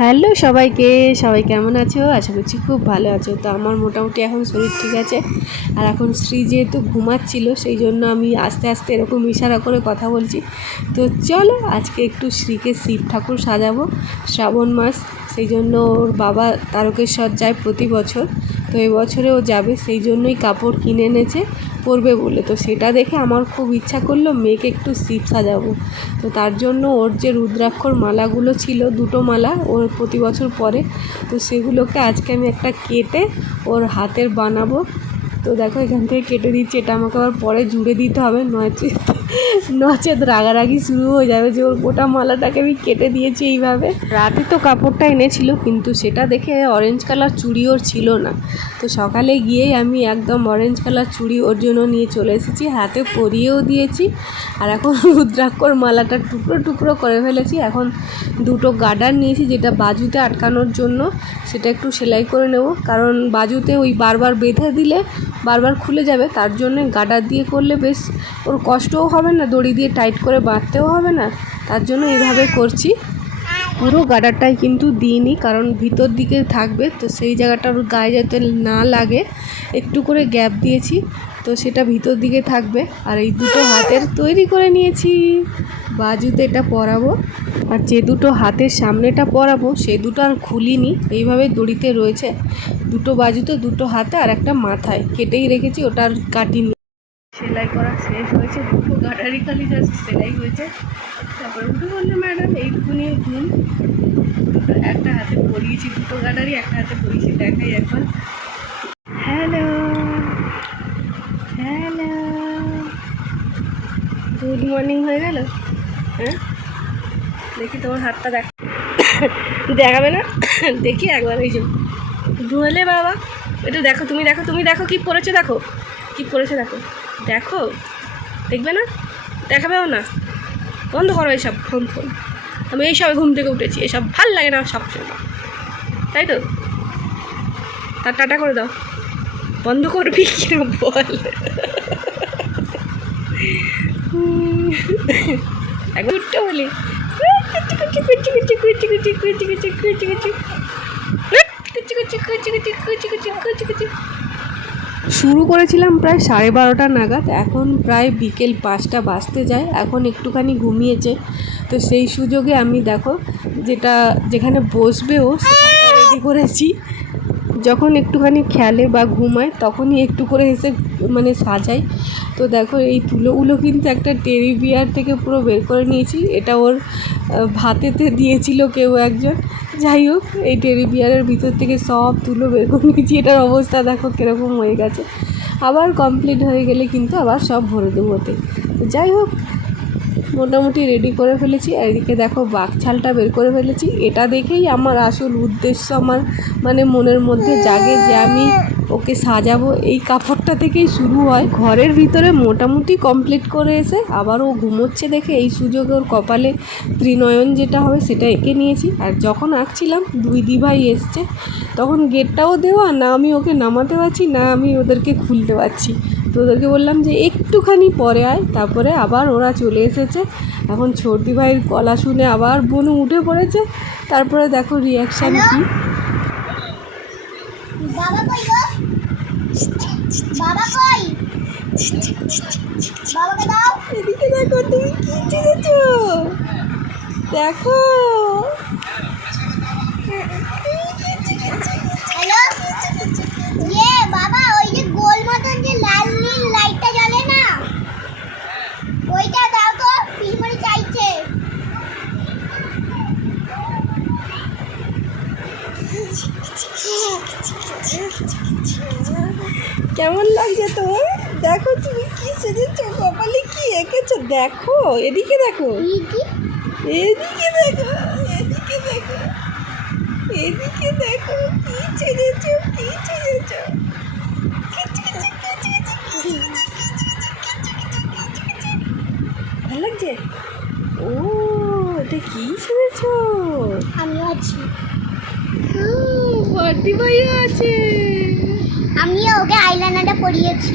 Hello সবাইকে, সবাই কেমন আছো? আশা করছি খুব ভালো আছো। তো আমার মোটামুটি এখন শরীর ঠিক আছে। আর এখন শ্রী যেহেতু ঘুমাচ্ছিল, সেই জন্য আমি আস্তে আস্তে এরকম ইশারা করে কথা বলছি। তো চলো আজকে একটু শ্রীকে শিব ঠাকুর সাজাবো, শ্রাবণ মাস। সেই জন্য ওর বাবা তারকেশ্বর যায় প্রতি বছর। তো এবছরে ও যাবে, সেই জন্যই কাপড় কিনে এনেছে, পরবে বলে। তো সেটা দেখে আমার খুব ইচ্ছা করল মেয়েকে একটু শিব সাজাবো। তো তার জন্য ওর যে রুদ্রাক্ষর মালাগুলো ছিল, দুটো মালা ওর প্রতি বছর পরে, তো সেগুলোকে আজকে আমি একটা কেটে ওর হাতের বানাবো। তো দেখো এখান থেকে কেটে দিচ্ছি, এটা আমাকে আবার পরে জুড়ে দিতে হবে, নয় নচেত রাগারাগি শুরু হয়ে যাবে যে ওর গোটা মালাটাকে আমি কেটে দিয়েছি এইভাবে। রাতে তো কাপড়টা এনেছিল, কিন্তু সেটা দেখে অরেঞ্জ কালার চুড়ি ওর ছিল না। তো সকালে গিয়েই আমি একদম অরেঞ্জ কালার চুড়ি ওর জন্য নিয়ে চলে এসেছি, হাতে পরিয়েও দিয়েছি। আর এখন রুদ্রাক্ষর মালাটা টুকরো টুকরো করে ফেলেছি। এখন দুটো গার্ডার নিয়েছি যেটা বাজুতে আটকানোর জন্য, সেটা একটু সেলাই করে নেব। কারণ বাজুতে ওই বারবার বেঁধে দিলে বারবার খুলে যাবে, তার জন্য গার্ডার দিয়ে করলে বেশ ওর কষ্টও হবে না, দড়ি দিয়ে টাইট করে বাঁধতেও হবে না। তার জন্য এভাবে করছি। পুরো গার্ডারটাই কিন্তু দিইনি, কারণ ভিতর দিকে থাকবে, তো সেই জায়গাটা ওর গায়ে যাতে না লাগে। একটু করে গ্যাপ দিয়েছি, তো সেটা ভিতর দিকে থাকবে। আর এই দুটো হাতের তৈরি করে নিয়েছি। বাজুতে এটা পরাবো। আর যে দুটো হাতের সামনেটা পরাবো, সে দুটো আর খুলিনি। এইভাবে দড়িতে রয়েছে দুটো বাজুতে দুটো হাতে আর একটা মাথায়। কেটেই রেখেছি, ওটা আর কাটিনি। সেলাই করা শেষ হয়েছে, দুটো গাডারি খালি জাস্ট সেলাই হয়েছে। তারপরে উঠে বলল, ম্যাডাম, এইটুকুনি ঘুম একটা হাতে পরিয়েছি, দুটো গাডারি, একটা হাতে পরিয়েছি, দেখাই এখন হ্যালো হ্যালো গুড মর্নিং হয়ে গেল? হ্যাঁ দেখি তোমার হাতটা দেখ দেখাবে না? দেখি একবার এই যে ধুলে বাবা। এটা দেখো, তুমি দেখো তুমি দেখো, কি পড়েছে দেখো, কি পড়েছে দেখো। দেখো দেখবে না দেখাবেও না বন্ধ করো এইসব ফোন ফোন আমি এইসব ঘুম থেকে উঠেছি এসব ভালো লাগে না সব সময় তাই তো তার টাটা করে দাও বন্ধ করবি কিনা বল একবার উঠতে বলি কুচি কুচি কুচি কুচি শুরু করেছিলাম প্রায় সাড়ে বারোটা নাগাদ, এখন প্রায় বিকেল পাঁচটা বাজতে যায়, এখন একটুখানি ঘুমিয়েছে। তো সেই সুযোগে আমি দেখো যেটা, যেখানে বসবেও রেডি করেছি। যখন একটুখানি খেলে বা ঘুমায়, তখনই একটু করে এসে মানে সাজাই। তো দেখো এই তুলোগুলো কিন্তু একটা টেরি বিয়ার থেকে পুরো বের করে নিয়েছি। এটা ওর ভাতেতে দিয়েছিল কেউ একজন। যাই হোক, এই টেরি বিয়ারের ভিতর থেকে সব তুলো বের করে নিয়েছি। এটার অবস্থা দেখো কীরকম হয়ে গেছে। আবার কমপ্লিট হয়ে গেলে কিন্তু আবার সব ভরে দেবো ওতে। যাই হোক মোটামুটি রেডি করে ফেলেছি। আর এদিকে দেখো বাঘছালটা বের করে ফেলেছি। এটা দেখেই আমার আসল উদ্দেশ্য, আমার মানে মনের মধ্যে জাগে যে আমি ওকে সাজাবো। এই কাপড়টা থেকেই শুরু হয়। ঘরের ভিতরে মোটামুটি কমপ্লিট করে এসে আবার ও ঘুমোচ্ছে দেখে। এই সুযোগে ওর কপালে ত্রিনয়ন যেটা হবে সেটা এঁকে নিয়েছি। আর যখন আঁকছিলাম, দুই দিভাই এসছে। তখন গেটটাও দেওয়া, না আমি ওকে নামাতে পারছি, না আমি ওদেরকে খুলতে পারছি। তো ওদেরকে বললাম যে একটুখানি পরে আয় তারপরে আবার ওরা চলে এসেছে। এখন ছর্দি ভাইয়ের গলা শুনে আবার বনু উঠে পড়েছে। তারপরে দেখো রিয়াকশান কি। বাবা কই গো? বাবা কই? বাবাকে দাও। এদিকে দেখো তুমি কি দেখো হ্যালো ইয়ে বাবা ওই যে গোল মতন যে লাল নীল লাইটটা জ্বলে না ওইটা দাও তো পিসমণি চাইছে কেমন লাগছে তোমার দেখো তুমি কি সেজেছো কপালে কি এঁকেছো দেখো এদিকে দেখো। এদিকে? দেখো এদিকে দেখো। এদিকে দেখো কি ছেড়েছো কি ছেড়েছো ভালো লাগছে? ও এটা কি ছেড়েছো আমি আছি। বর্দি ভাইও আছে। আমিও ওকে আইলাইনারটা পরিয়েছি।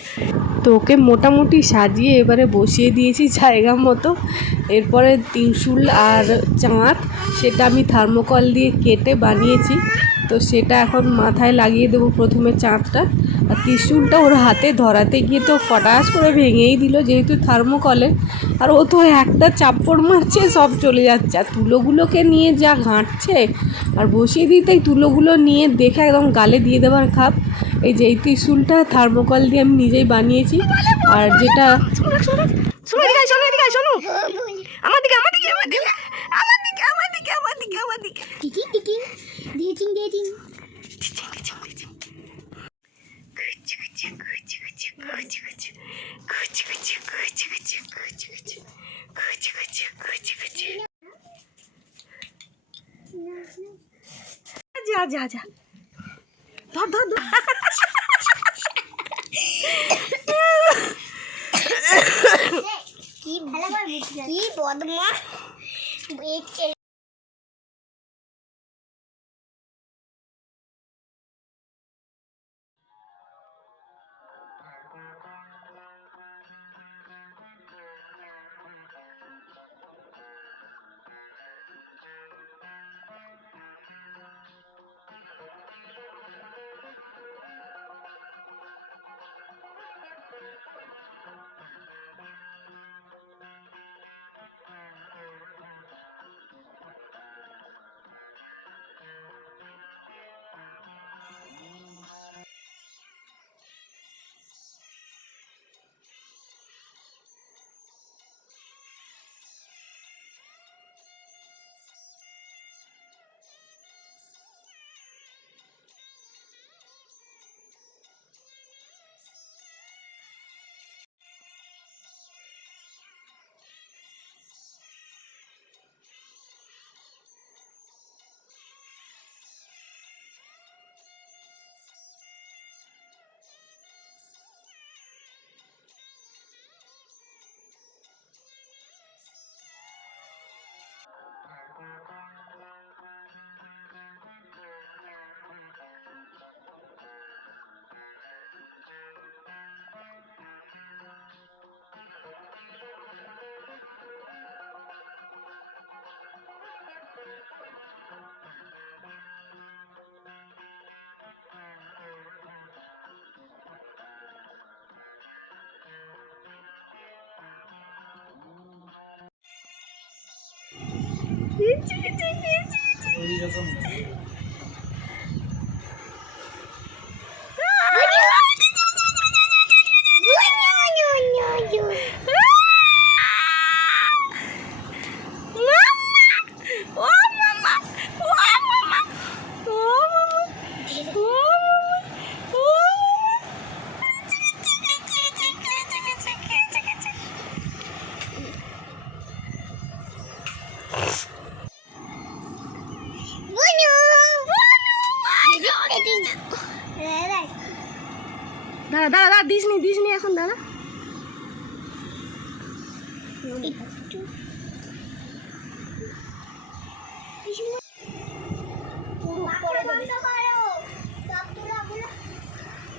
তো ওকে মোটামুটি সাজিয়ে এবারে বসিয়ে দিয়েছি জায়গা মতো। এরপরে ত্রিশূল আর চাঁদ, সেটা আমি থার্মোকল দিয়ে কেটে বানিয়েছি। তো সেটা এখন মাথায় লাগিয়ে দেবো প্রথমে চাঁদটা। আর ত্রিশূলটা ওর হাতে ধরাতে গিয়ে তো ফটাস করে ভেঙেই দিল যেহেতু থার্মোকলে। আর ও তো একটা চাপড় মারছে, সব চলে যাচ্ছে। আর তুলোগুলোকে নিয়ে যা ঘাঁটছে, আর বসিয়ে দিতেই তুলোগুলো নিয়ে দেখে একদম গালে দিয়ে দেওয়ার খাপ। এই যে এই ত্রিশূলটা থার্মোকল দিয়ে আমি নিজেই বানিয়েছি আর যেটা শোনো এদিকে শোনো ও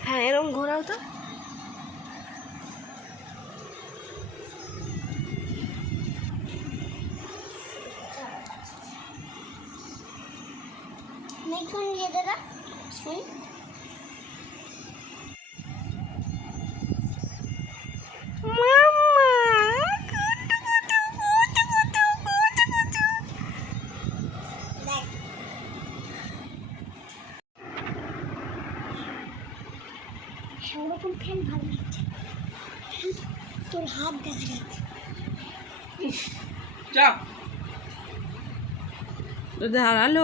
হ্যাঁ এরকম ঘোরাও তো। হাত দেখা যাচ্ছে দাঁড়াল।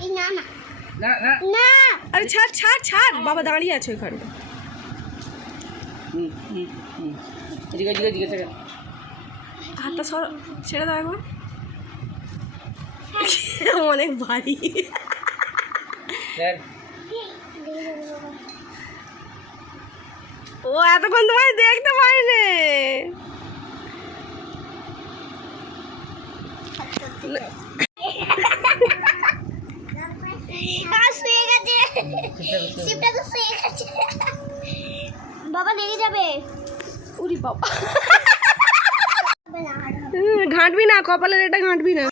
এই না না। না আরে ছাড় ছাড় ছাড়। বাবা দাঁড়িয়ে আছে থেকে। হাতটা সর ছেড়ে দাও একবার। অনেক ভারী। দেখ। ও এতক্ষণ তোমায় দেখতে পাইনি। বাবা লেগে যাবে। উরি বাবা। ঘাঁটবি না কপালের এটা ঘাঁটবি না।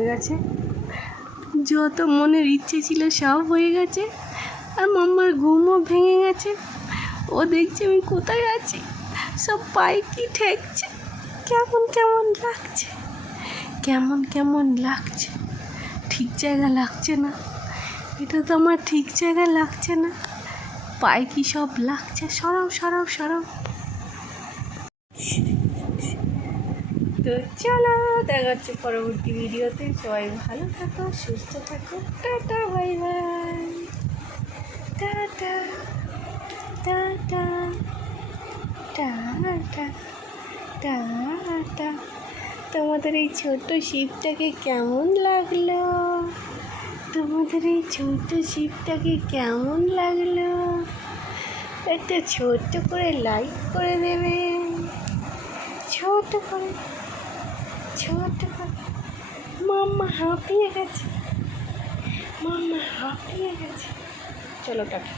হয়ে গেছে। যত মনের ইচ্ছে ছিল সব হয়ে গেছে। আর মাম্মার ঘুমও ভেঙে গেছে। ও দেখছে আমি কোথায় আছি। সব পায়ে কি ঠেকছে। কেমন কেমন লাগছে। কেমন কেমন লাগছে। ঠিক জায়গা লাগছে না। এটা তো আমার ঠিক জায়গা লাগছে না। পায়ে কি সব লাগছে। সরাও সরাও সরাও তো চলো, দেখা হচ্ছে পরবর্তী ভিডিওতে। সবাই ভালো থাকো, সুস্থ থাকো। Tata, bye bye. Tata tata tata tata. তোমাদের এই ছোট্ট শিপটাকে কেমন লাগল? তোমাদের এই ছোট্ট শিপটাকে কেমন লাগল? একটা ছোট্ট করে লাইক করে দেবে। ছোট করে। ছোট মাম্মা হাঁপিয়ে গেছে। মাম্মা হাঁপিয়ে গেছে। চলো টাটা